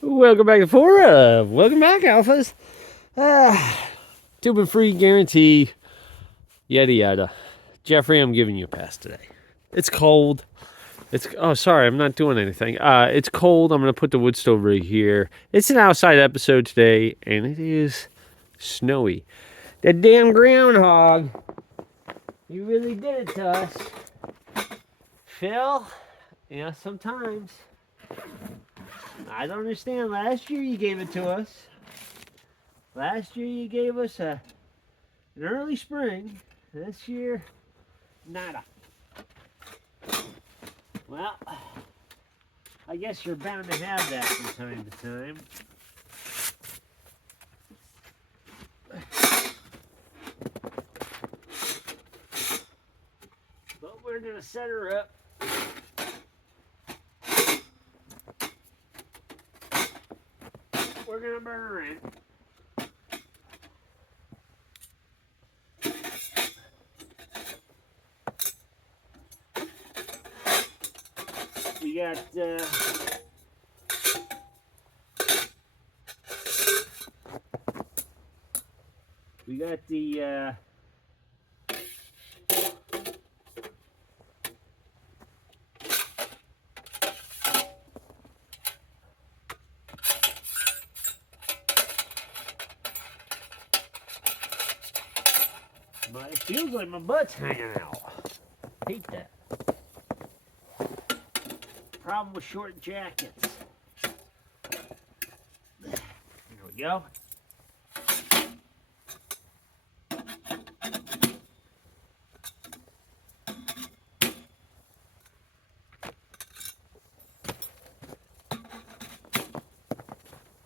Welcome back to Fora. Welcome back, Alphas. Tubing free guarantee. Yada yada. Jeffrey, I'm giving you a pass today. It's cold. Sorry, I'm not doing anything. It's cold. I'm gonna put the wood stove right here. It's an outside episode today, and it is snowy. That damn groundhog. You really did it to us, Phil. Yeah, sometimes. I don't understand. Last year you gave it to us. Last year you gave us an early spring. This year, nada. Well, I guess you're bound to have that from time to time. But we're gonna set her up. We're gonna burn her in. We got the but it feels like my butt's hanging out. Hate that. Problem with short jackets. There we go.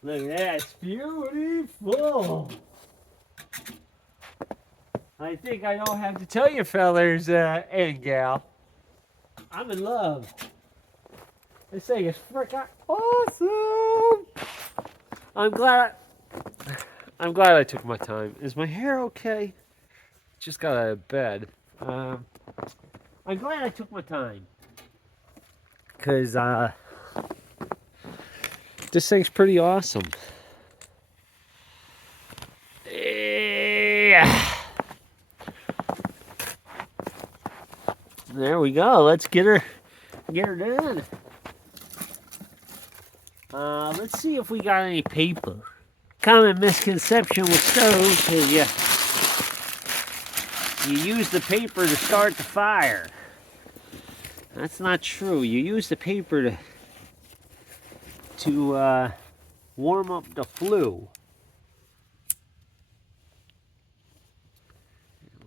Look at that, it's beautiful. I think I don't have to tell you fellers and gal, I'm in love. This thing is freaking awesome. I'm glad I took my time. Is my hair okay? Just got out of bed. I'm glad I took my time. Cause this thing's pretty awesome. Yeah. There we go. Let's get her done. Let's see if we got any paper. Common misconception with stoves is you use the paper to start the fire. That's not true. You use the paper to warm up the flue.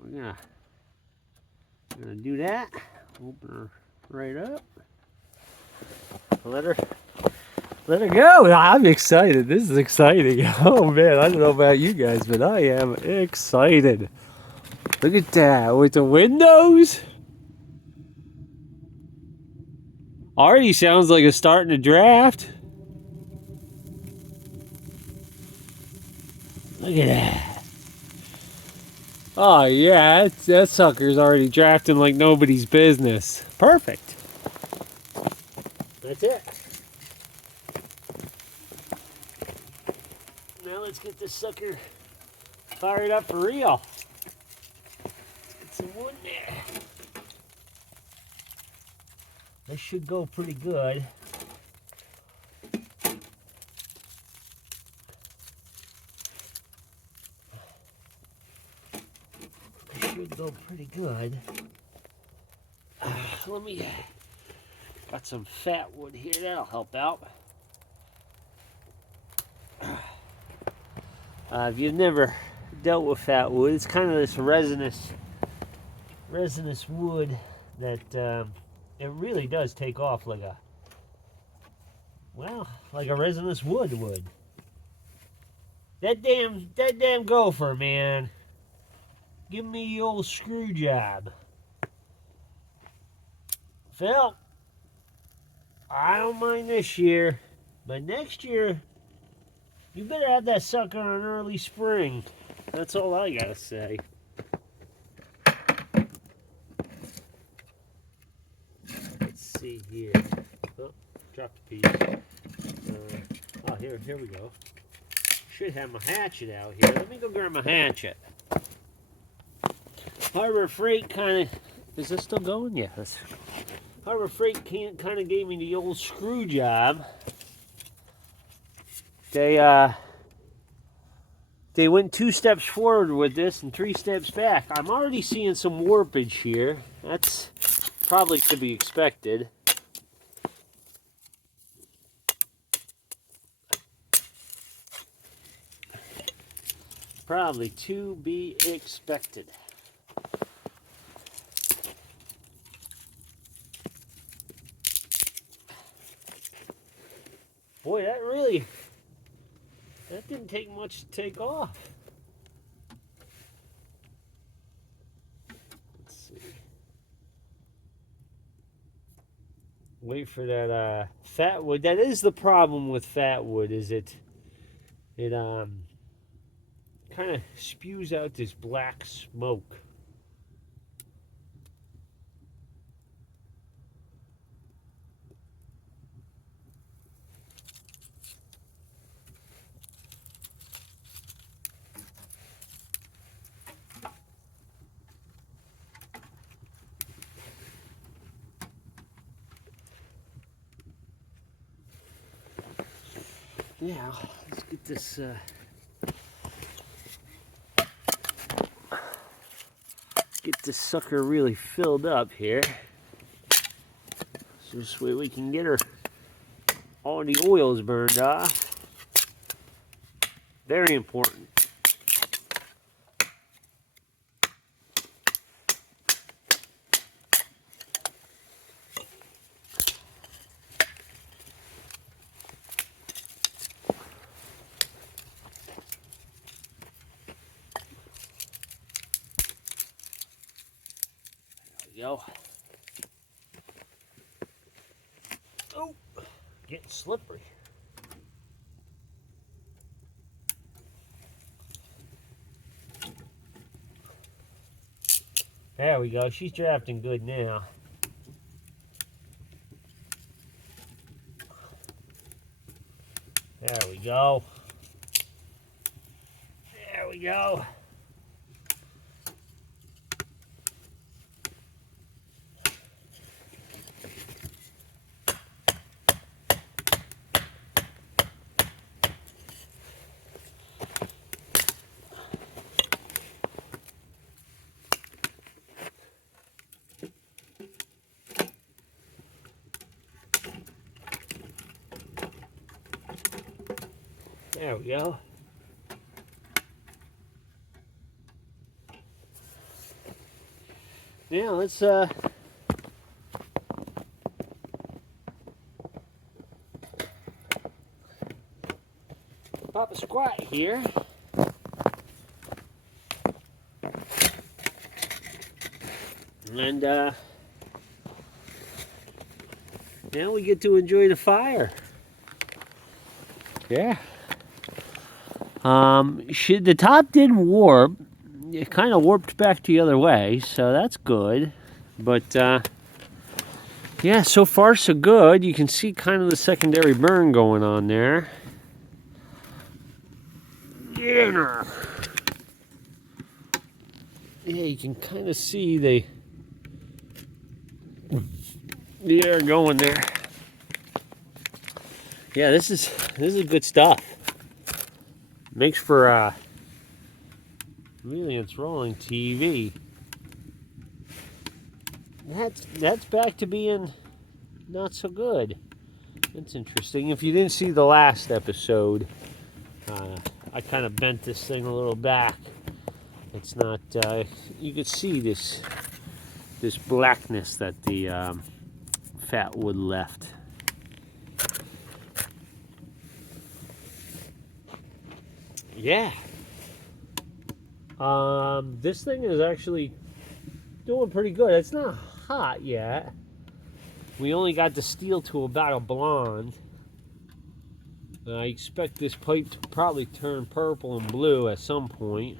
We're gonna do that. Open her right up. Let her go. I'm excited. This is exciting. Oh man, I don't know about you guys, but I am excited. Look at that with the windows. Already sounds like it's starting to draft. Look at that. Oh yeah, that sucker's already drafting like nobody's business. Perfect. That's it. Now let's get this sucker fired up for real. Let's get some wood there. This should go pretty good. This should go pretty good. Let me... Got some fat wood here, that'll help out. If you've never dealt with fat wood, it's kind of this resinous wood that it really does take off like a resinous wood would. That damn gopher, man. Give me the old screw job. Phil, I don't mind this year, but next year, you better have that sucker on early spring. That's all I gotta say. Let's see here. Oh, dropped a piece. here we go. Should have my hatchet out here. Let me go grab my hatchet. Harbor Freight kind of... Is this still going? Yes. Harbor Freight kind of gave me the old screw job. They went 2 steps forward with this and 3 steps back. I'm already seeing some warpage here. That's probably to be expected. Probably to be expected. Boy, that didn't take much to take off. Let's see. Wait for that fat wood. That is the problem with fat wood, is it kind of spews out this black smoke. Now, let's get this sucker really filled up here. So this way we can get her all the oils burned off. Very important. Go. Oh, getting slippery. There we go. She's drafting good now. There we go. There we go. There we go. Now let's pop a squat here. And now we get to enjoy the fire. Yeah. The top did warp. It kind of warped back the other way, so that's good. But, yeah, so far so good. You can see kind of the secondary burn going on there. Yeah, you can kind of see the air going there. Yeah, this is good stuff. Makes for really enthralling TV. That's back to being not so good. That's interesting. If you didn't see the last episode, I kind of bent this thing a little back. It's not. You could see this blackness that the fat wood left. Yeah. This thing is actually doing pretty good. It's not hot yet. We only got the steel to about a blonde. I expect this pipe to probably turn purple and blue at some point.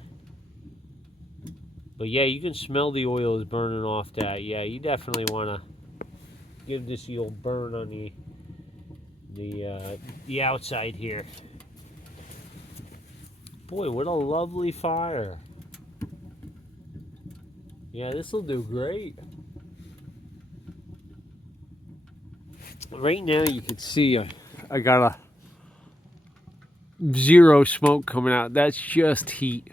But yeah, you can smell the oil is burning off that. Yeah, you definitely want to give this the old burn on the outside here. Boy, what a lovely fire. Yeah, this will do great. Right now you can see I got a zero smoke coming out. That's just heat.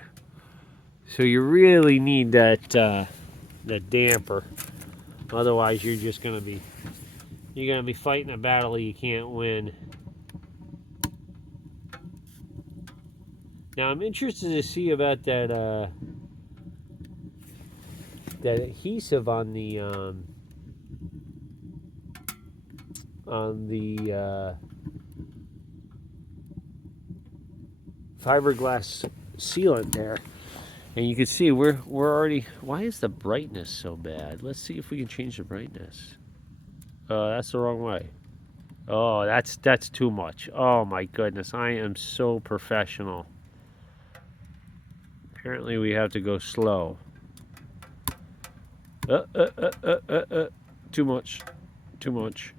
So you really need that damper. Otherwise you're just gonna be fighting a battle you can't win. Now I'm interested to see about that that adhesive on the fiberglass sealant there. And you can see we're already. Why is the brightness so bad? Let's see if we can change the brightness. That's the wrong way. Oh, that's too much. Oh my goodness, I am so professional. Apparently we have to go slow. Too much. Too much.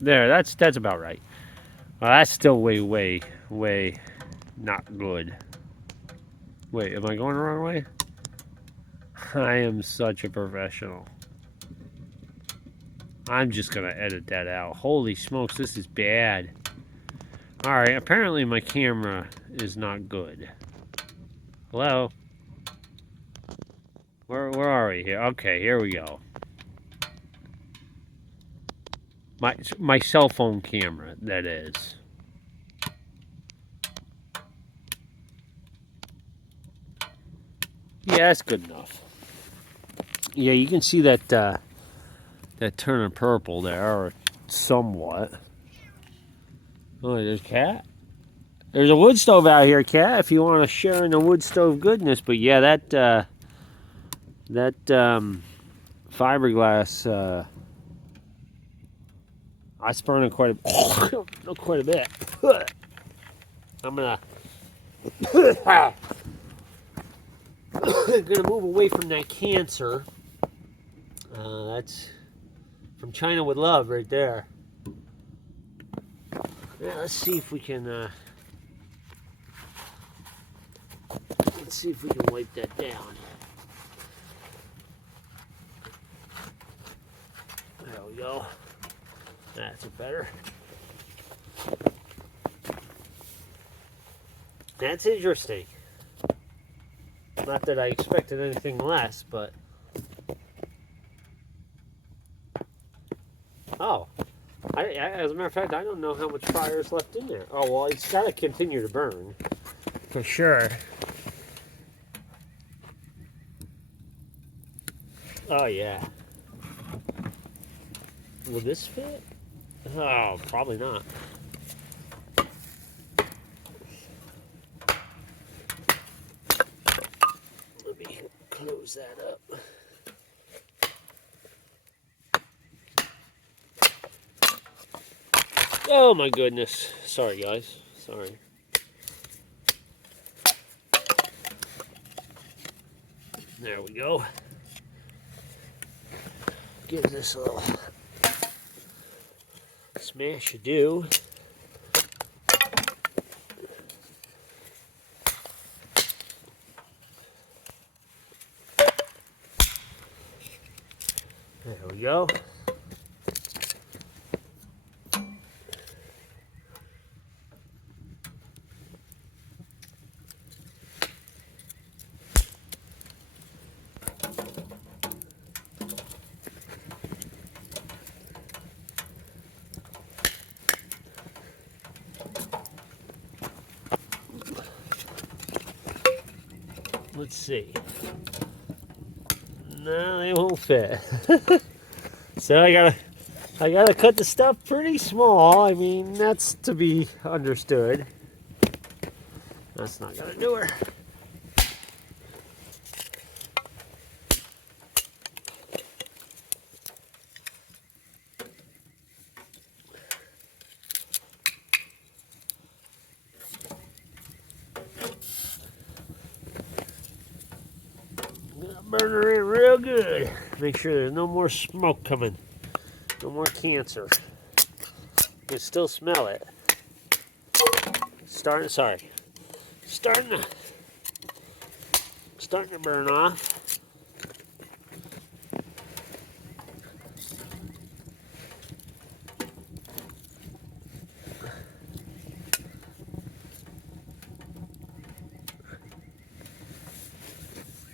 There, that's about right. Well, that's still way not good. Wait, am I going the wrong way? I am such a professional. I'm just gonna edit that out. Holy smokes, this is bad. Alright, apparently my camera is not good. Hello? Where are we here? Okay, here we go. My cell phone camera, that is. Yeah, that's good enough. Yeah, you can see that that turning purple there, or somewhat. Oh, there's a cat. There's a wood stove out here, cat. If you want to share in the wood stove goodness, but yeah, that fiberglass. I spurned it quite a bit. I'm gonna move away from that cancer. That's from China with Love right there. Yeah, let's see if we can. Let's see if we can wipe that down. There we go. That's better. That's interesting. Not that I expected anything less, but... Oh. As a matter of fact, I don't know how much fire is left in there. Oh, well, it's got to continue to burn. For sure. Oh, yeah. Will this fit? Oh, probably not. Let me close that up. Oh my goodness. Sorry guys. Sorry. There we go. Give this a little smash a do. There we go. Let's see. No, they won't fit. So I gotta cut the stuff pretty small. I mean, that's to be understood. That's not gonna do her. Burn her in real good. Make sure there's no more smoke coming. No more cancer. can still smell it. Starting to burn off.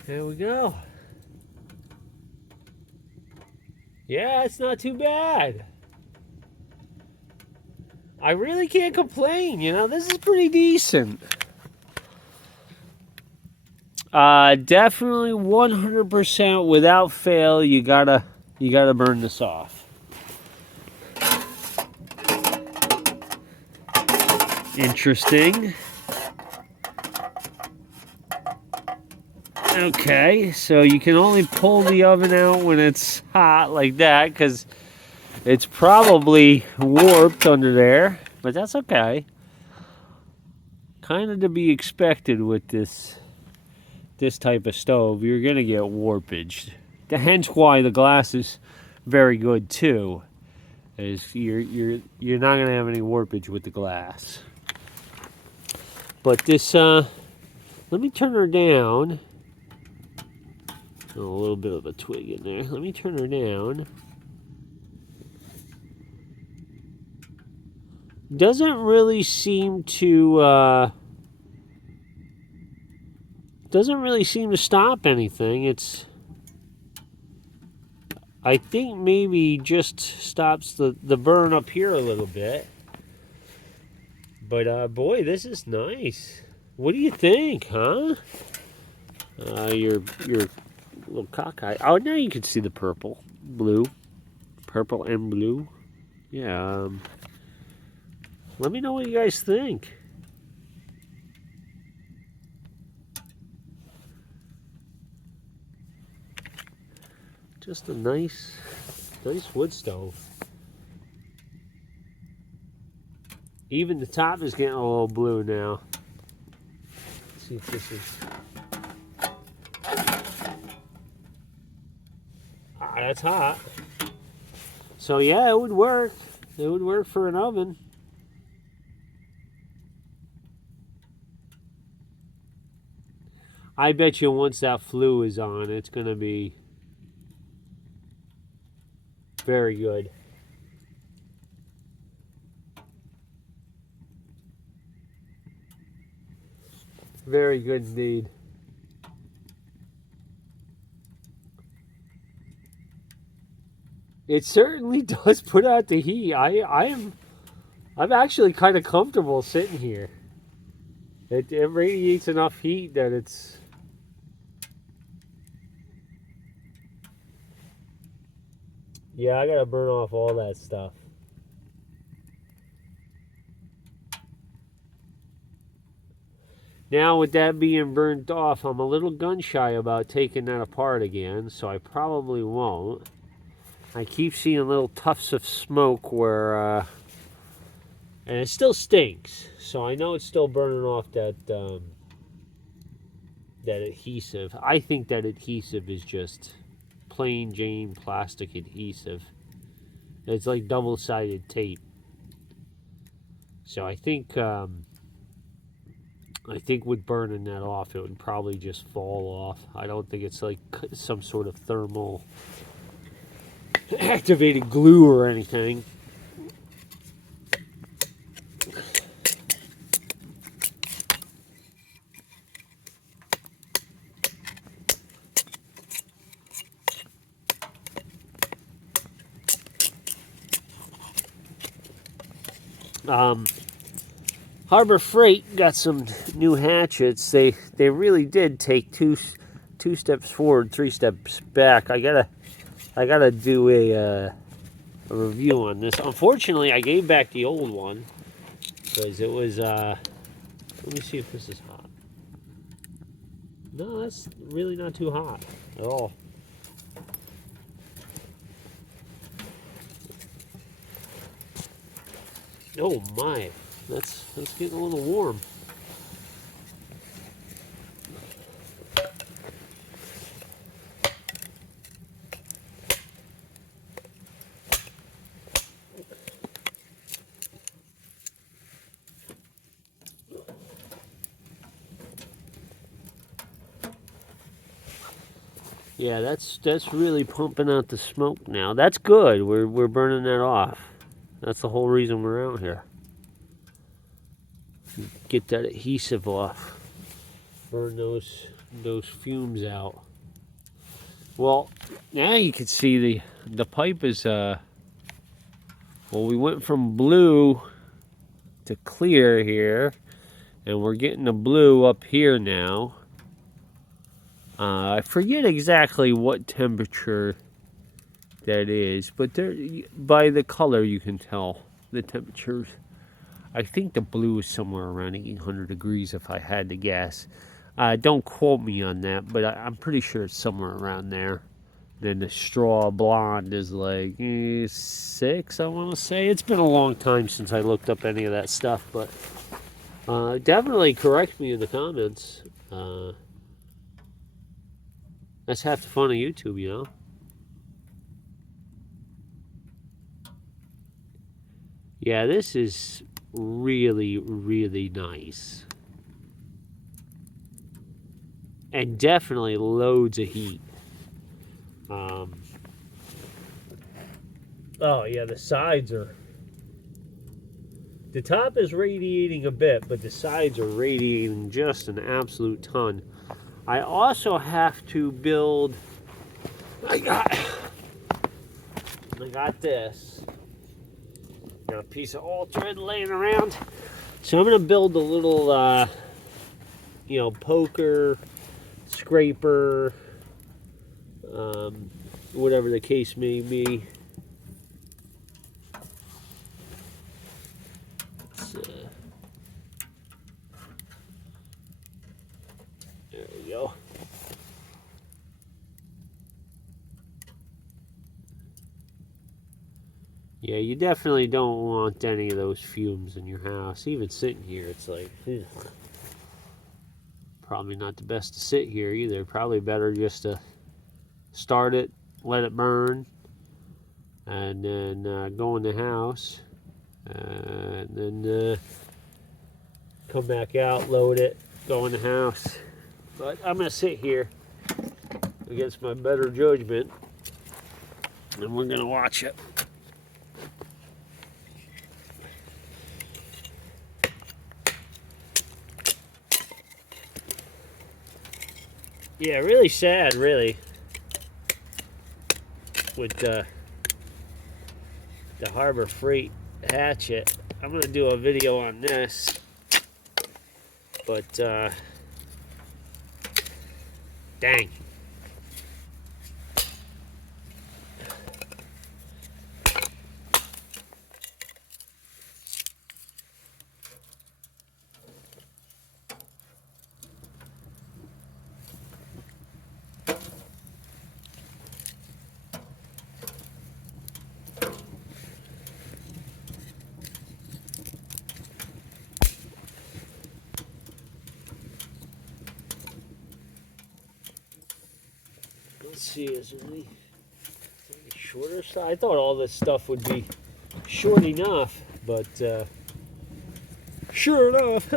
There we go. Yeah, it's not too bad. I really can't complain, you know, this is pretty decent. Definitely 100% without fail, you gotta burn this off. Interesting. Okay, so you can only pull the oven out when it's hot like that because it's probably warped under there, but that's okay. Kind of to be expected with this type of stove. You're gonna get warpage. Hence why the glass is very good too. Is you're not gonna have any warpage with the glass. But this, let me turn her down. Oh, a little bit of a twig in there. Let me turn her down. Doesn't really seem to stop anything. It's, I think maybe just stops the burn up here a little bit. But boy, this is nice. What do you think, huh? Your little cockeye. Oh, now you can see the purple and blue. Yeah. Let me know what you guys think. Just a nice wood stove. Even the top is getting a little blue now. Let's see if this is. That's hot. So yeah, it would work. It would work for an oven. I bet you once that flue is on, it's going to be very good. Very good indeed. It certainly does put out the heat. I'm actually kind of comfortable sitting here. It radiates enough heat that it's. Yeah, I gotta burn off all that stuff. Now, with that being burnt off, I'm a little gun shy about taking that apart again, so I probably won't. I keep seeing little tufts of smoke where, and it still stinks, so I know it's still burning off that adhesive. I think that adhesive is just plain Jane plastic adhesive. It's like double-sided tape. So I think with burning that off, it would probably just fall off. I don't think it's like some sort of thermal activated glue or anything. Harbor Freight got some new hatchets. They really did take two steps forward, 3 steps back. I gotta do a review on this. Unfortunately, I gave back the old one because it was. Let me see if this is hot. No, that's really not too hot at all. Oh my, that's getting a little warm. Yeah, that's really pumping out the smoke now. That's good. We're burning that off. That's the whole reason we're out here. Get that adhesive off. Burn those fumes out. Well, now you can see the pipe is well, we went from blue to clear here, and we're getting the blue up here now. I forget exactly what temperature that is, but there, by the color you can tell the temperatures. I think the blue is somewhere around 800 degrees if I had to guess. Don't quote me on that, but I'm pretty sure it's somewhere around there. Then the straw blonde is like 6, I want to say. It's been a long time since I looked up any of that stuff, but definitely correct me in the comments. That's half the fun of YouTube, you know? Yeah, this is really, really nice. And definitely loads of heat. Oh, yeah, the sides are... The top is radiating a bit, but the sides are radiating just an absolute ton. I also have to build... I got this. Got a piece of all thread laying around. So I'm going to build a little, poker, scraper, whatever the case may be. There we go. Yeah, you definitely don't want any of those fumes in your house. Even sitting here, it's like, ugh. Probably not the best to sit here either. Probably better just to start it, let it burn, and then go in the house, and then come back out, load it, go in the house. But I'm going to sit here against my better judgment, and we're going to watch it. Yeah, really sad, really, with the Harbor Freight hatchet. I'm going to do a video on this, but dang. Let's see, is there any shorter stuff? I thought all this stuff would be short enough, but sure enough.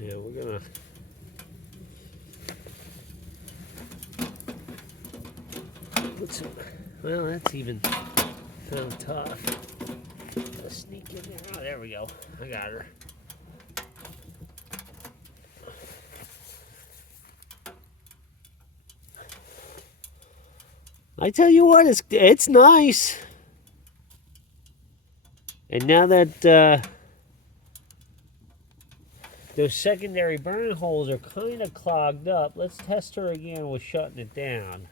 Yeah, we're gonna... Well, that's even kind of tough. Let's sneak in there. Oh, there we go. I got her. I tell you what, it's nice. And now that those secondary burn holes are kind of clogged up, let's test her again with shutting it down.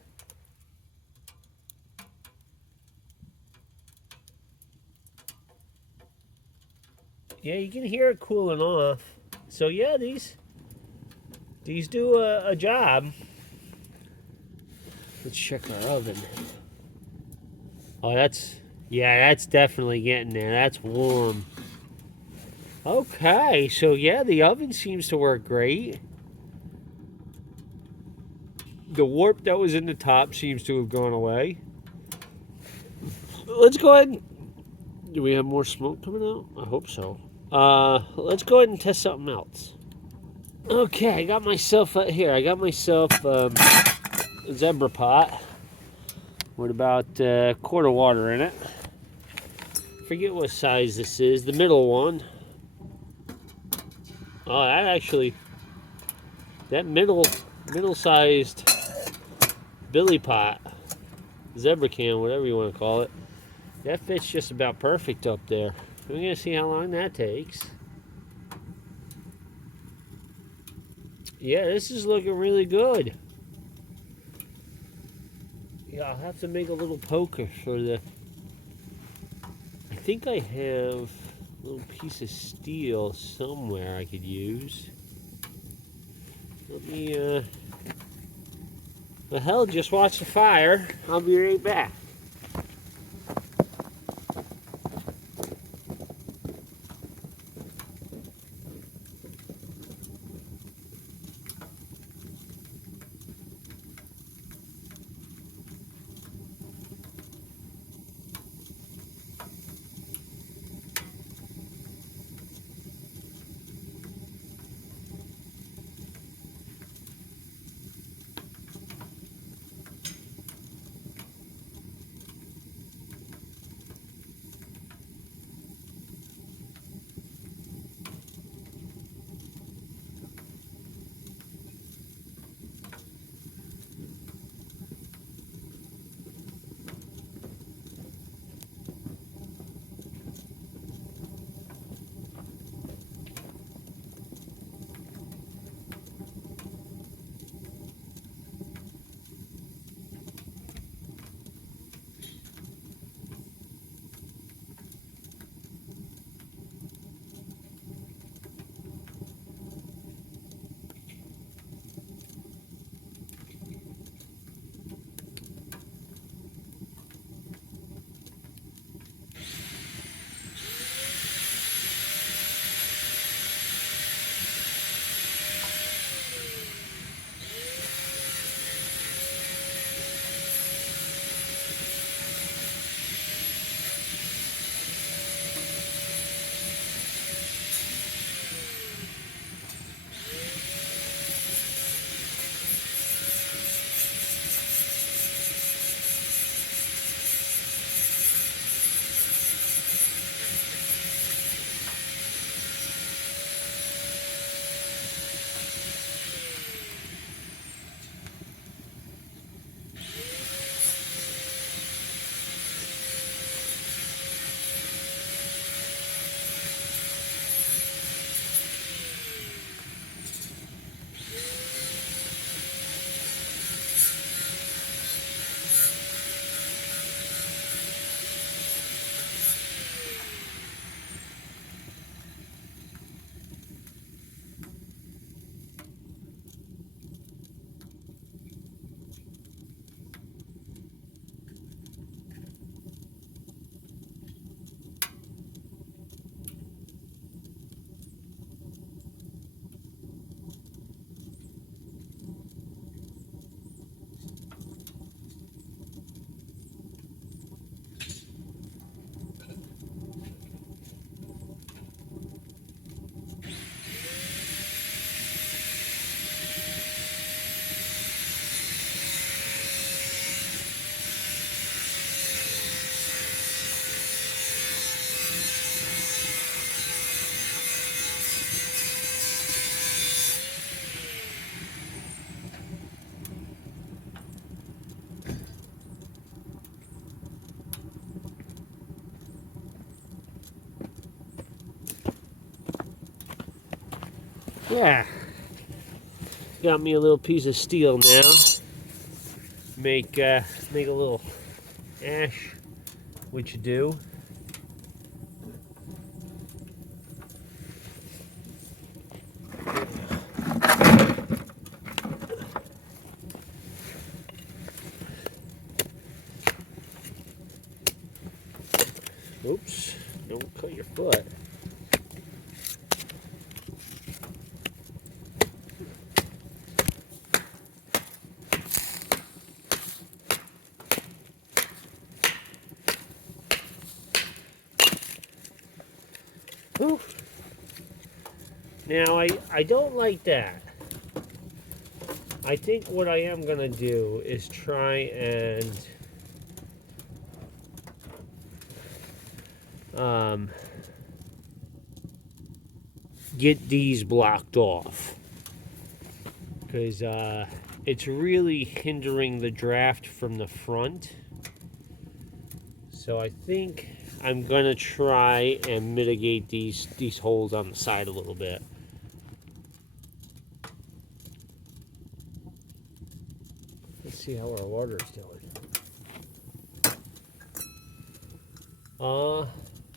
Yeah, you can hear it cooling off. So yeah, these do a job. Let's check our oven. Oh, that's definitely getting there. That's warm. Okay, so yeah, the oven seems to work great. The warp that was in the top seems to have gone away. Let's go ahead and... Do we have more smoke coming out? I hope so. Let's go ahead and test something else. Okay, I got myself here. I got myself a Zebra pot with about a quart of water in it. Forget what size this is. The middle one. Oh, that middle-sized billy pot, Zebra can, whatever you want to call it, that fits just about perfect up there. We're gonna see how long that takes. Yeah, this is looking really good. Yeah, I'll have to make a little poker for the... I think I have a little piece of steel somewhere I could use. Let me, well, hell, just watch the fire. I'll be right back. Yeah. Got me a little piece of steel now. Make a little ash, what you do. Oops, don't cut your foot. Ooh. Now, I don't like that. I think what I am going to do is try and get these blocked off. Because it's really hindering the draft from the front. So I think I'm going to try and mitigate these holes on the side a little bit. Let's see how our water is doing.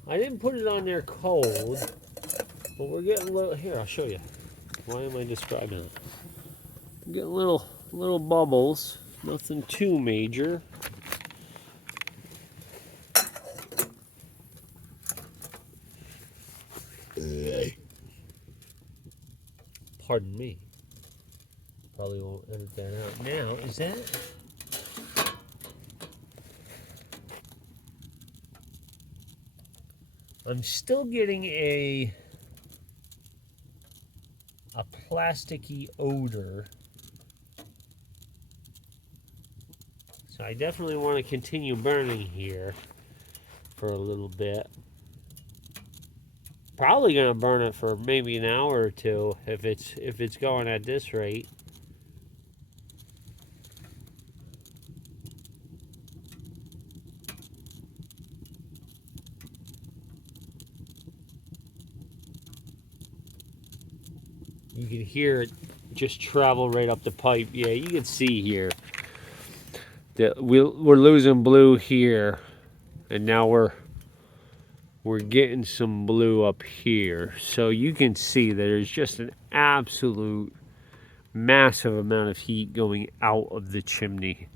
I didn't put it on there cold, but we're getting a little. Here, I'll show you. Why am I describing it? I'm getting little bubbles. Nothing too major. Pardon me. Probably won't edit that out. Now, is that? I'm still getting a plasticky odor. So I definitely want to continue burning here for a little bit. Probably gonna burn it for maybe an hour or two if it's going at this rate. You can hear it just travel right up the pipe. Yeah, you can see here that we're losing blue here, and now we're getting some blue up here. So you can see that there's just an absolute massive amount of heat going out of the chimney.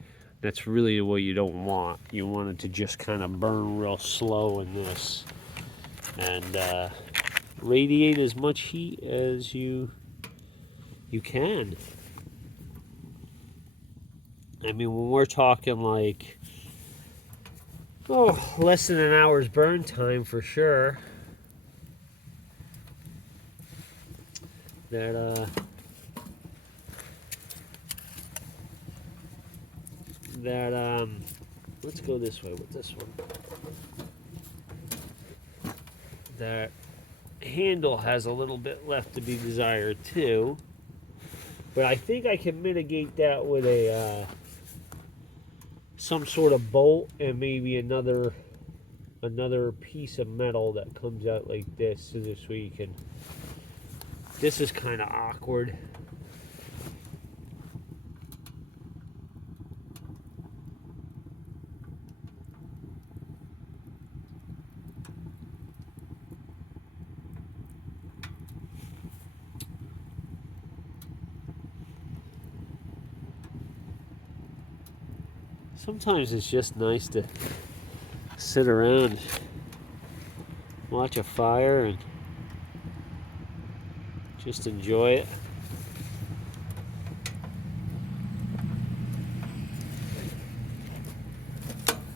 That's really what you don't want. You want it to just kind of burn real slow in this and radiate as much heat as you can. I mean, when we're talking like, less than an hour's burn time for sure. That let's go this way with this one. That handle has a little bit left to be desired too, but I think I can mitigate that with a some sort of bolt and maybe another piece of metal that comes out like this, so this way you can. This is kind of awkward. Sometimes it's just nice to sit around, watch a fire, and just enjoy it.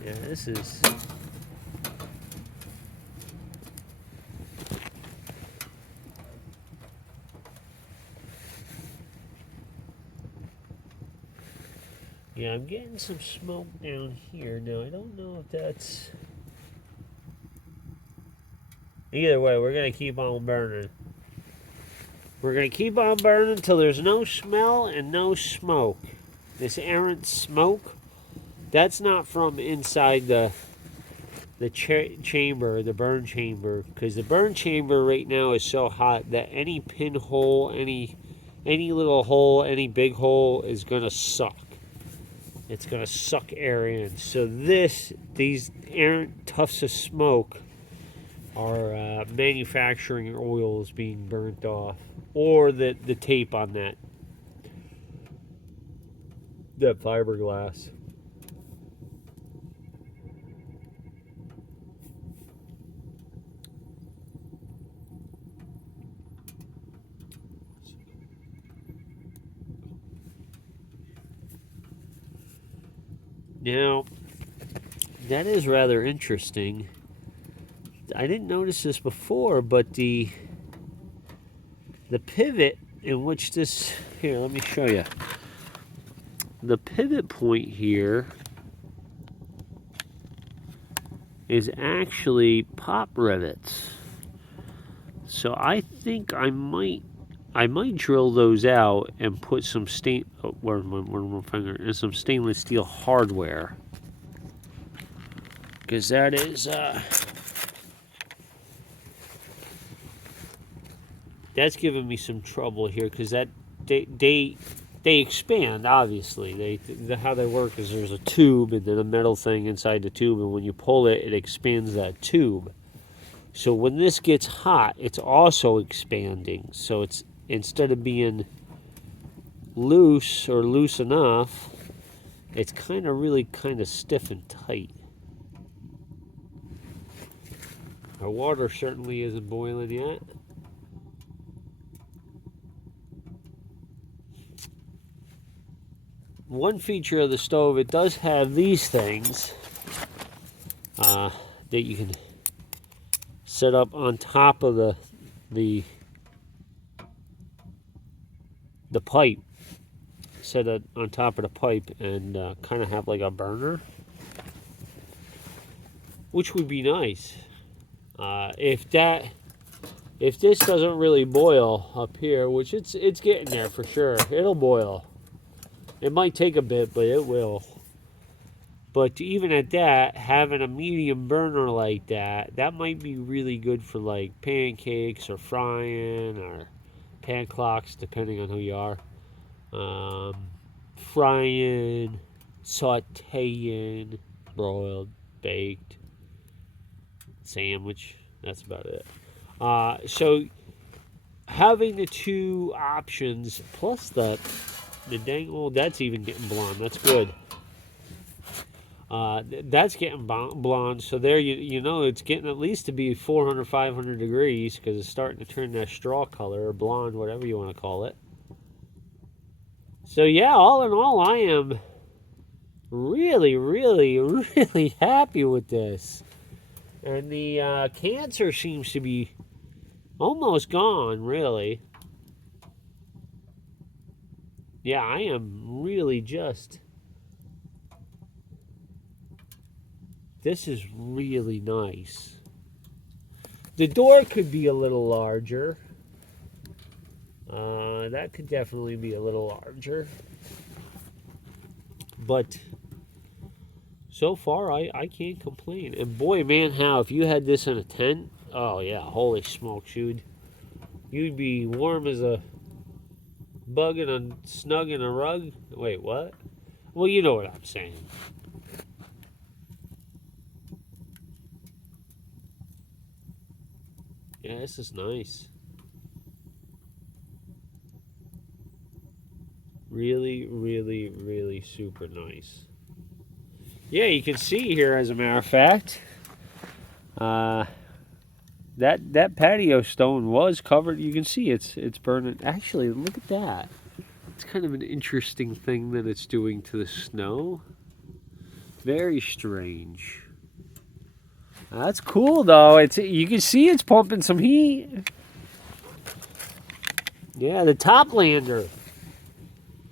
Yeah, this is. Yeah, I'm getting some smoke down here. Now, I don't know if that's... Either way, we're going to keep on burning. We're going to keep on burning until there's no smell and no smoke. This errant smoke, that's not from inside the chamber, the burn chamber, because the burn chamber right now is so hot that any pinhole, any little hole, any big hole is going to suck. It's going to suck air in. So these errant tufts of smoke are manufacturing oils being burnt off, or the tape on that fiberglass. Now, that is rather interesting I didn't notice this before, but the pivot in which this, here, let me show you. The pivot point here is actually pop rivets. So I think I might drill those out and put some where's my finger? And some stainless steel hardware, because that is that's giving me some trouble here, because that they expand, obviously. How they work is there's a tube and then a metal thing inside the tube, and when you pull it, it expands that tube. So when this gets hot, it's also expanding. So it's, instead of being loose or loose enough, it's really kind of stiff and tight. Our water certainly isn't boiling yet. One feature of the stove, it does have these things that you can set up on top of the pipe. Set it on top of the pipe and kind of have like a burner, which would be nice. If this doesn't really boil up here, which it's getting there for sure, it'll boil. It might take a bit, but it will. But even at that, having a medium burner like that might be really good for like pancakes or frying or pan clocks, depending on who you are. Frying, sauteing, broiled, baked, sandwich. That's about it. So having the two options plus the dang old, that's even getting blonde. That's good. That's getting blonde. So there, you know it's getting at least to be 400, 500 degrees, because it's starting to turn that straw color or blonde, whatever you want to call it. So yeah, all in all, I am really, really, really happy with this. And the cancer seems to be almost gone, really. Yeah, I am really just... This is really nice. The door could be a little larger. That could definitely be a little larger. But so far, I can't complain. And boy, man, how if you had this in a tent, oh yeah, holy smokes, you'd be warm as a bug in a snug in a rug. Wait, what? Well, you know what I'm saying. Yeah, this is nice. Really, really, really super nice. Yeah, you can see here, as a matter of fact, that patio stone was covered. You can see it's burning. Actually, look at that. It's kind of an interesting thing that it's doing to the snow. Very strange. That's cool, though. You can see it's pumping some heat. Yeah, the Toplander.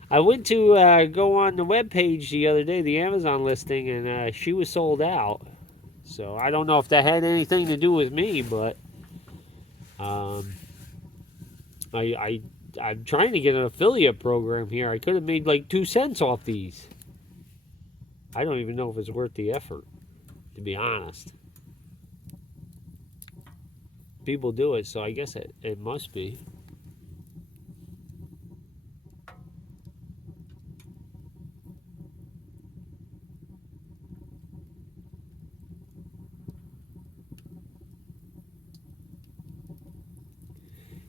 I went to go on the webpage the other day, the Amazon listing, and she was sold out. So I don't know if that had anything to do with me, but I'm trying to get an affiliate program here. I could have made like 2 cents off these. I don't even know if it's worth the effort, to be honest. People do it, so I guess it must be.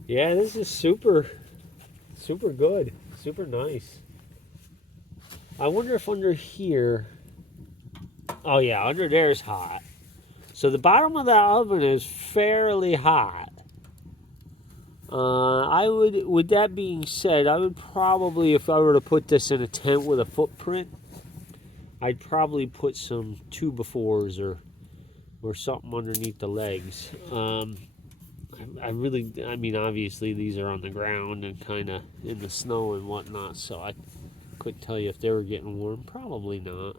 Yeah, this is super good, super nice. I wonder if under here, oh yeah, under there is hot. So the bottom of the oven is fairly hot. With that being said, I would probably, if I were to put this in a tent with a footprint, I'd probably put some 2x4s or or something underneath the legs. I mean, obviously these are on the ground and kind of in the snow and whatnot, so I couldn't tell you if they were getting warm. Probably not.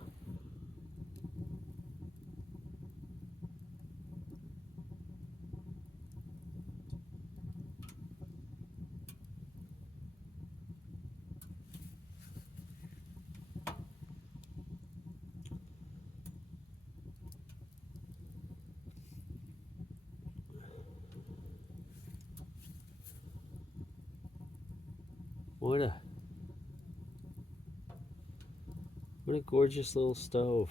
What a gorgeous little stove.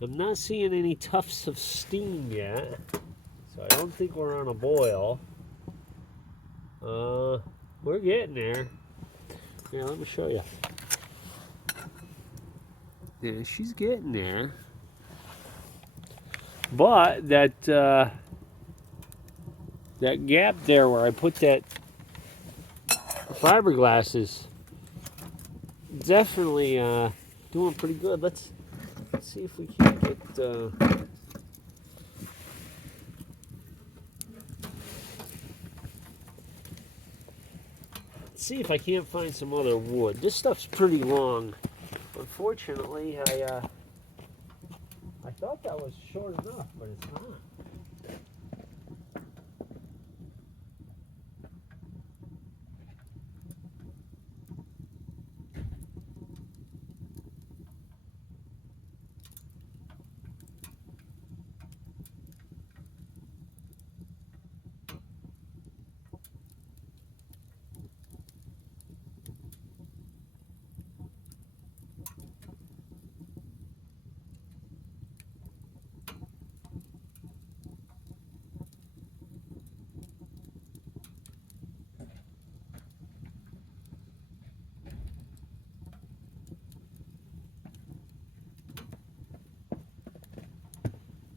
I'm not seeing any tufts of steam yet, so I don't think we're on a boil. We're getting there. Yeah, let me show you. Yeah, she's getting there. But that gap there where I put that fiberglass is definitely doing pretty good. Let's see if we can get. See if I can't find some other wood. This stuff's pretty long. Unfortunately, I thought that was short enough, but it's not.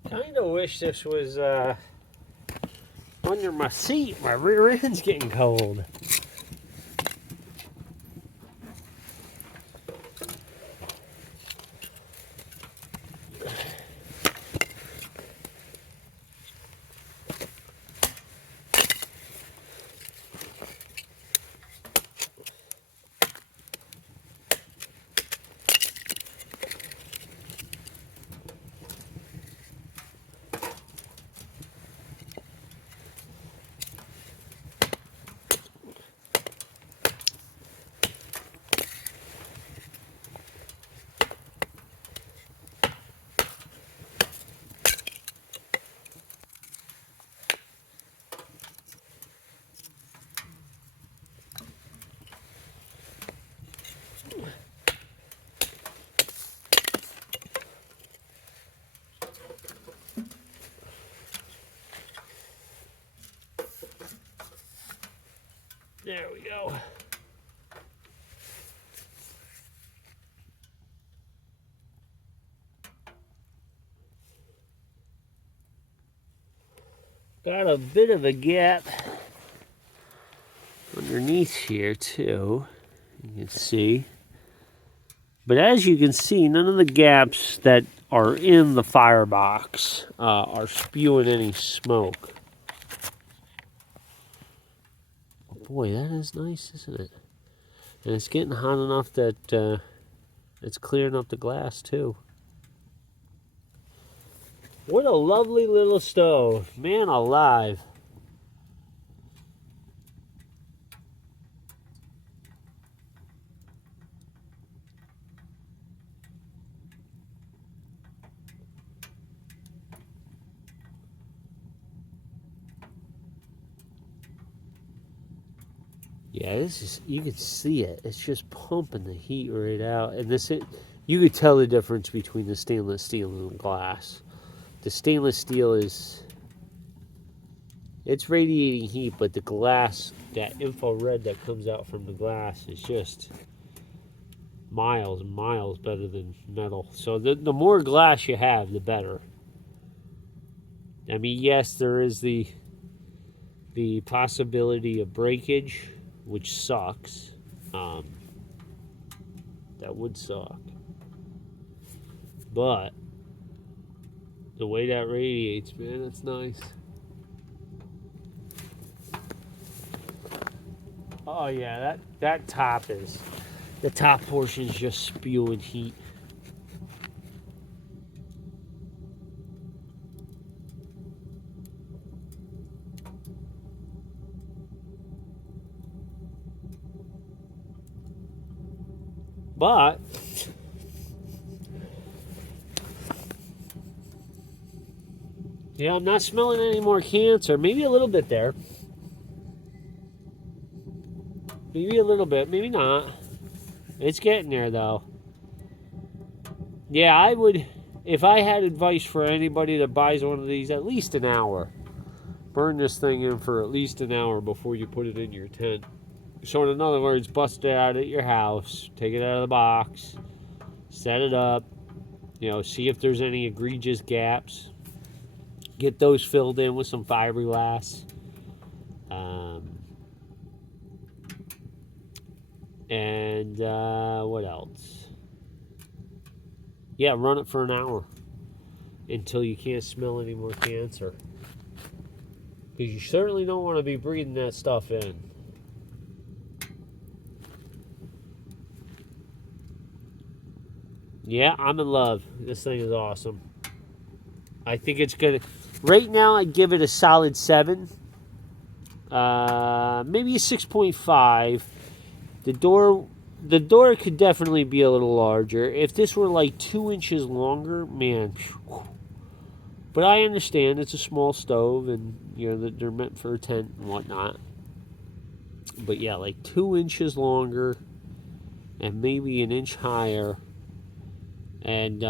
Kind of wish this was under my seat. My rear end's getting cold. There we go. Got a bit of a gap underneath here too, you can see. But as you can see, none of the gaps that are in the firebox are spewing any smoke. Boy, that is nice, isn't it? And it's getting hot enough that it's clearing up the glass too. What a lovely little stove. Man alive. Yeah, this is, you can see it. It's just pumping the heat right out. And you could tell the difference between the stainless steel and the glass. The stainless steel it's radiating heat, but the glass, that infrared that comes out from the glass is just miles and miles better than metal. So the more glass you have, the better. I mean, yes, there is the possibility of breakage, which sucks. That would suck. But the way that radiates, man, that's nice. Oh yeah, that top is, the top portion is just spewing heat. But yeah, I'm not smelling any more cancer. Maybe a little bit there. Maybe a little bit, maybe not. It's getting there though. Yeah, I would, if I had advice for anybody that buys one of these, at least an hour. Burn this thing in for at least an hour before you put it in your tent. So in other words, bust it out at your house, take it out of the box, set it up, see if there's any egregious gaps. Get those filled in with some fiberglass. And what else? Yeah, run it for an hour until you can't smell any more cancer. Because you certainly don't want to be breathing that stuff in. Yeah, I'm in love. This thing is awesome. I think it's gonna. Right now, I'd give it a solid 7. Maybe a 6.5. The door could definitely be a little larger. If this were like 2 inches longer, man. But I understand it's a small stove, and that they're meant for a tent and whatnot. But yeah, like 2 inches longer, and maybe an inch higher, and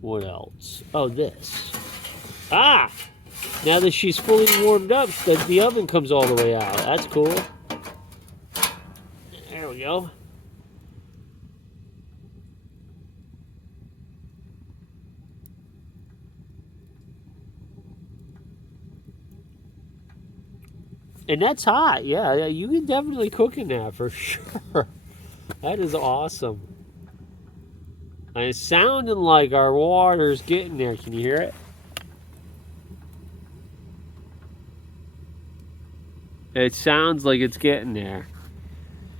what else? Oh, this. Ah! Now that she's fully warmed up, the oven comes all the way out. That's cool. There we go. And that's hot. Yeah, you can definitely cook in that for sure. That is awesome. And it's sounding like our water's getting there. Can you hear it? It sounds like it's getting there.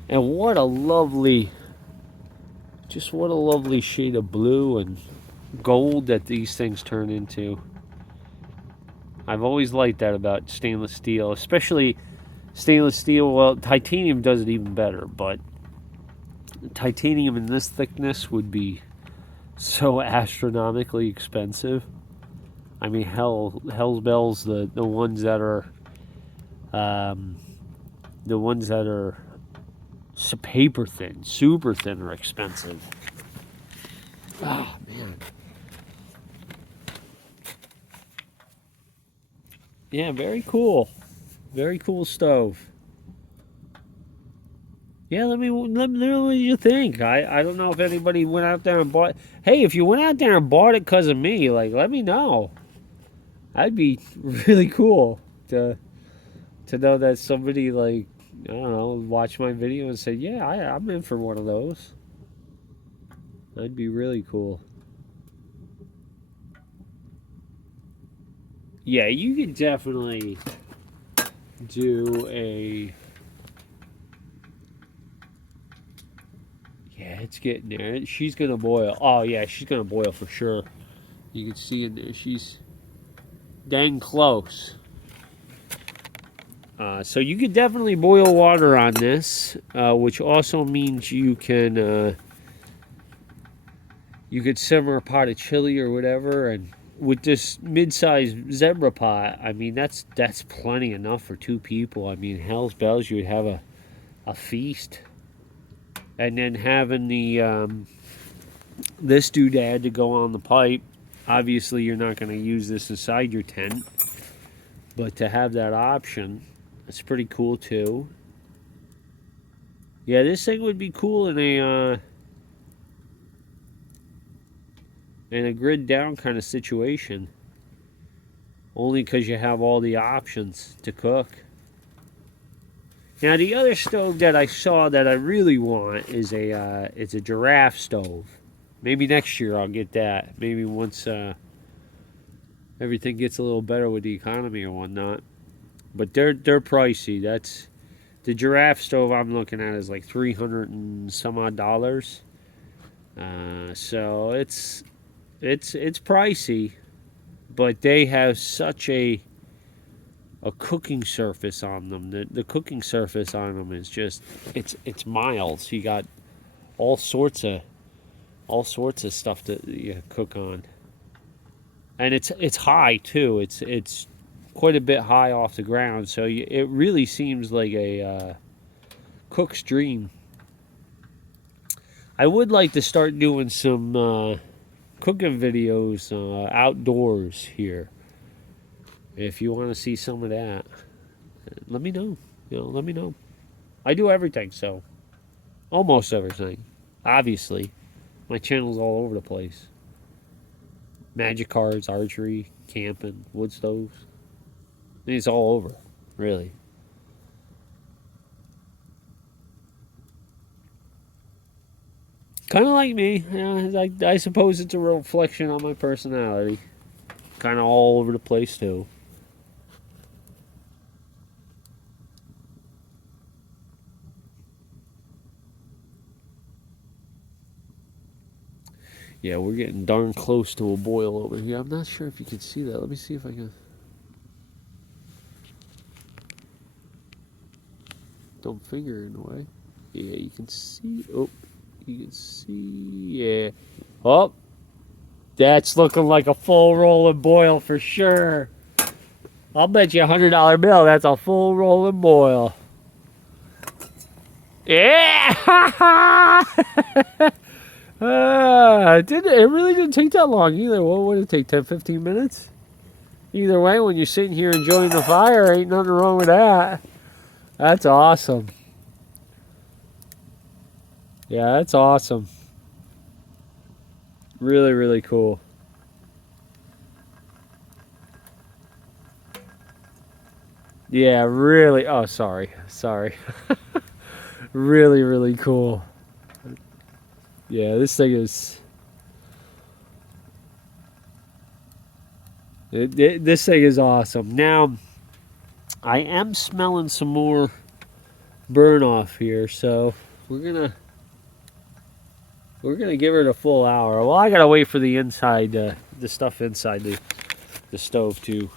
And what a lovely shade of blue and gold that these things turn into. I've always liked that about stainless steel, especially stainless steel. Well, titanium does it even better, but titanium in this thickness would be so astronomically expensive. I mean, hell's bells, the ones that are paper thin, super thin, are expensive. Oh man. Yeah, very cool. Very cool stove. Yeah, let me know what you think. I don't know if anybody went out there and bought. Hey, if you went out there and bought it because of me, let me know. That'd be really cool to know that somebody I don't know, watched my video and said, yeah, I'm in for one of those. That'd be really cool. Yeah, you could definitely do a... Yeah, it's getting there. She's going to boil. Oh, yeah, she's going to boil for sure. You can see in there, she's dang close. So you could definitely boil water on this, which also means you could simmer a pot of chili or whatever, and with this mid-sized Zebra pot, I mean that's plenty enough for 2 people. I mean, hell's bells, you would have a feast. And then having the this doodad to go on the pipe. Obviously, you're not going to use this inside your tent, but to have that option, that's pretty cool too. Yeah, this thing would be cool in a grid down kind of situation. Only because you have all the options to cook. Now the other stove that I saw that I really want is it's a giraffe stove. Maybe next year I'll get that. Maybe once everything gets a little better with the economy or whatnot. But they're pricey. That's the giraffe stove I'm looking at is like $300 and some odd dollars. So it's pricey, but they have such a cooking surface on them. The cooking surface on them is just it's miles. You got all sorts of stuff to cook on, and it's high too. It's quite a bit high off the ground, so it really seems like a cook's dream. I would like to start doing some cooking videos outdoors here. If you want to see some of that, let me know. Let me know. I do everything, so almost everything. Obviously, my channel's all over the place. Magic cards, archery, camping, wood stoves. It's all over, really. Kind of like me. I suppose it's a reflection on my personality. Kind of all over the place, too. Yeah, we're getting darn close to a boil over here. I'm not sure if you can see that. Let me see if I can. Don't finger in the way. Yeah, you can see. Oh, you can see. Yeah. Oh, that's looking like a full rolling boil for sure. I'll bet you $100 bill that's a full rolling boil. Yeah! It really didn't take that long either. What would it take, 10, 15 minutes? Either way, when you're sitting here enjoying the fire, ain't nothing wrong with that. That's awesome. Yeah, that's awesome. Really, really cool. Yeah, really. Oh, sorry. Really, really cool. Yeah, this thing is... This thing is awesome. Now, I am smelling some more burn off here, so we're gonna give it a full hour. Well, I gotta wait for the inside, the stuff inside the stove to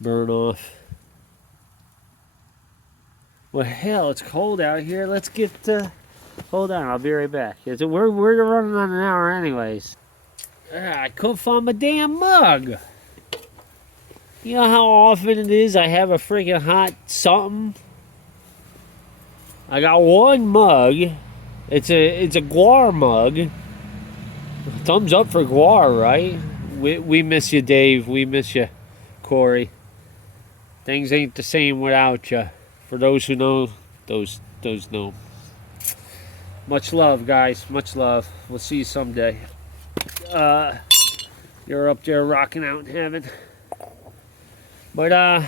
burn off. Well, hell, it's cold out here. Let's get. Hold on, I'll be right back. We're running on an hour, anyways. I couldn't find my damn mug. You know how often it is I have a freaking hot something? I got one mug. It's a Guar mug. Thumbs up for Guar, right? We miss you, Dave. We miss you, Corey. Things ain't the same without you. For those who know, those know. Much love, guys. Much love. We'll see you someday. You're up there rocking out in heaven. But,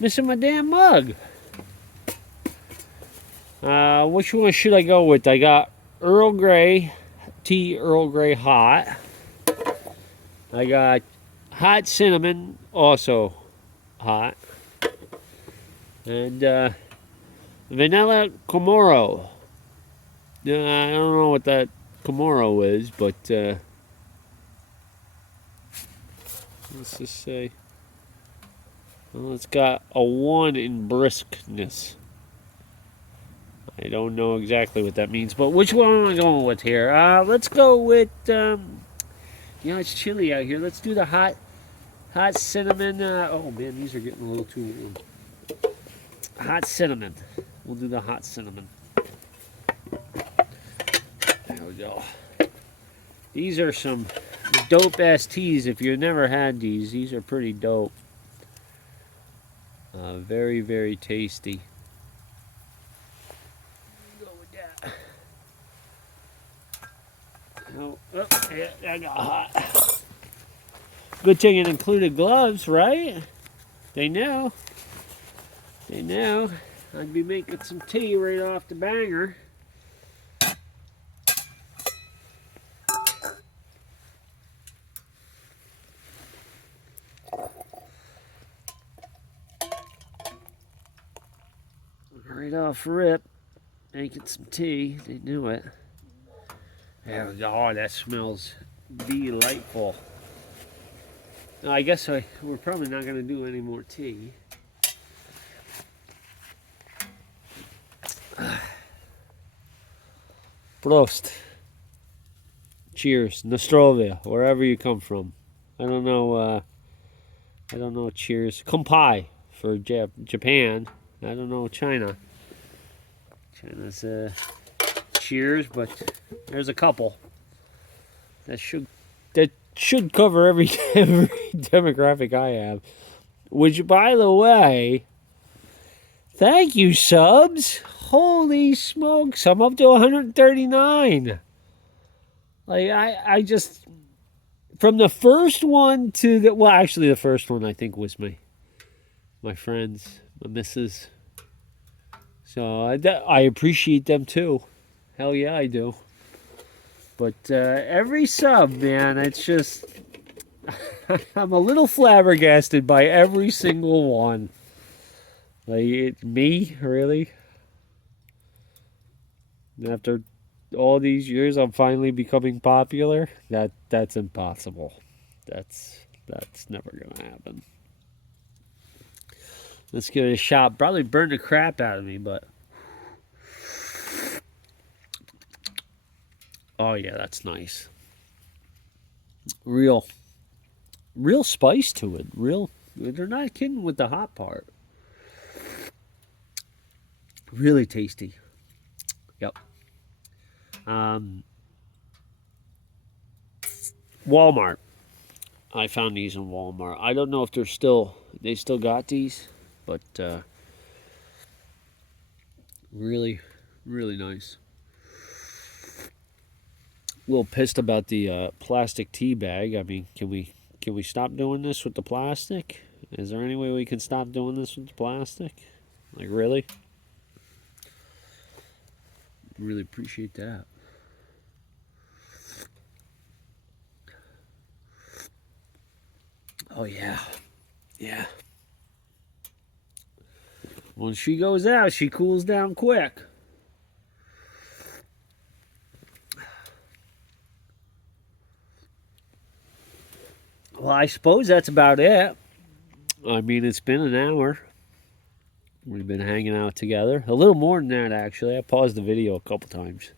missing my damn mug. Which one should I go with? I got Earl Grey, tea Earl Grey hot. I got hot cinnamon, also hot. And, vanilla Komoro. I don't know what that Komoro is, but, let's just say, well, it's got a 1 in briskness. I don't know exactly what that means, but which one am I going with here? Let's go with, it's chilly out here. Let's do the hot cinnamon. Oh man, these are getting a little too warm. Hot cinnamon. We'll do the hot cinnamon. There we go. These are some dope ass teas. If you've never had these are pretty dope. Very, very tasty. Go with that. Oh, yeah, I got hot. Good thing it included gloves, right? They know. They know. I'd be making some tea right off the banger. Right off rip, making some tea. They knew it. Yeah, oh, that smells delightful. I guess we're probably not going to do any more tea. Prost. Cheers. Nostrovia, wherever you come from. I don't know. I don't know. Cheers. Kampai for Japan. I don't know China. China's cheers, but there's a couple that should cover every demographic I have. Which, by the way, thank you, subs. Holy smokes, I'm up to 139. Like I just from the first one to the actually the first one I think was my friends, my missus. So I appreciate them too. Hell yeah, I do. But every sub, man, it's just I'm a little flabbergasted by every single one. Like me, really? After all these years, I'm finally becoming popular. That's impossible. That's never gonna happen. Let's give it a shot. Probably burn the crap out of me, but oh yeah, that's nice. Real spice to it. They're not kidding with the hot part. Really tasty. Yep. Walmart. I found these in Walmart. I don't know if they still got these, but really, really nice. A little pissed about the plastic tea bag. I mean, can we stop doing this with the plastic? Is there any way we can stop doing this with the plastic? Like, really? Really appreciate that. Oh yeah. Yeah. When she goes out, she cools down quick. Well, I suppose that's about it. I mean, it's been an hour. We've been hanging out together. A little more than that, actually. I paused the video a couple times.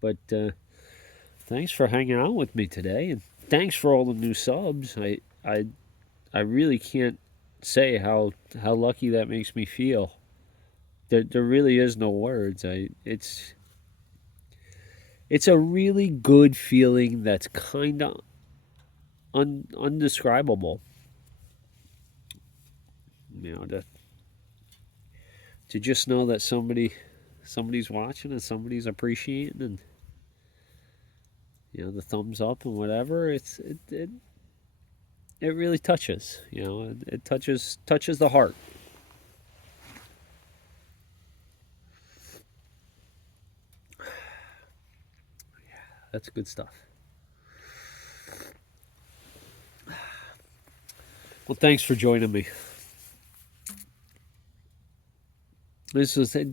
But thanks for hanging out with me today, and thanks for all the new subs. I really can't say how lucky that makes me feel. There really is no words. It's a really good feeling that's kind of undescribable. You know, to just know that somebody's watching and somebody's appreciating, and you know, the thumbs up and whatever. It really touches. You know, it touches the heart. That's good stuff. Well, thanks for joining me. This was a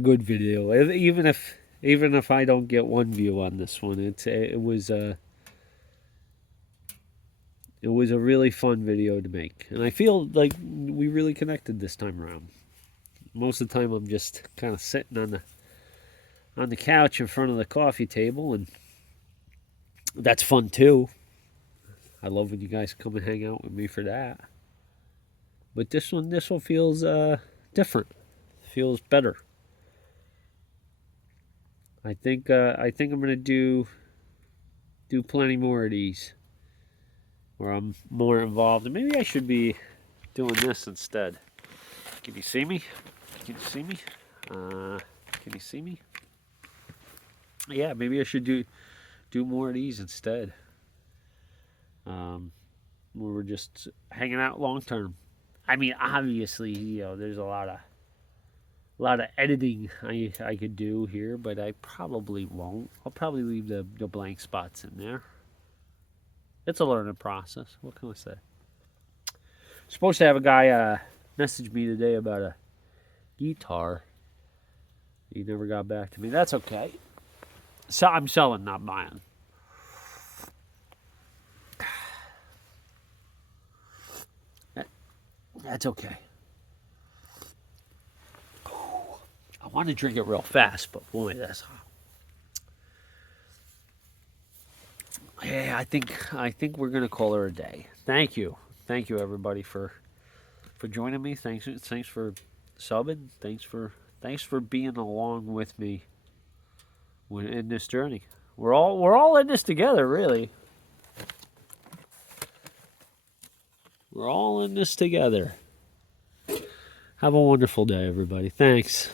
good video. Even if I don't get one view on this one, it was a really fun video to make, and I feel like we really connected this time around. Most of the time, I'm just kind of sitting on the couch in front of the coffee table, and that's fun too. I love when you guys come and hang out with me for that. But this one feels different. Feels better. I think I'm gonna do plenty more of these, where I'm more involved, and maybe I should be doing this instead. Can you see me? Can you see me? Can you see me? Yeah, maybe I should do more of these instead. where we're just hanging out long term. I mean, obviously, there's a lot of editing I could do here, but I probably won't. I'll probably leave the blank spots in there. It's a learning process. What can I say? Supposed to have a guy message me today about a guitar. He never got back to me. That's okay. So I'm selling, not buying. That's okay. I want to drink it real fast, but boy, that's hot. Yeah, I think we're gonna call her a day. Thank you, everybody for joining me. Thanks for subbing. Thanks for being along with me in this journey. We're all in this together, really. We're all in this together. Have a wonderful day, everybody. Thanks.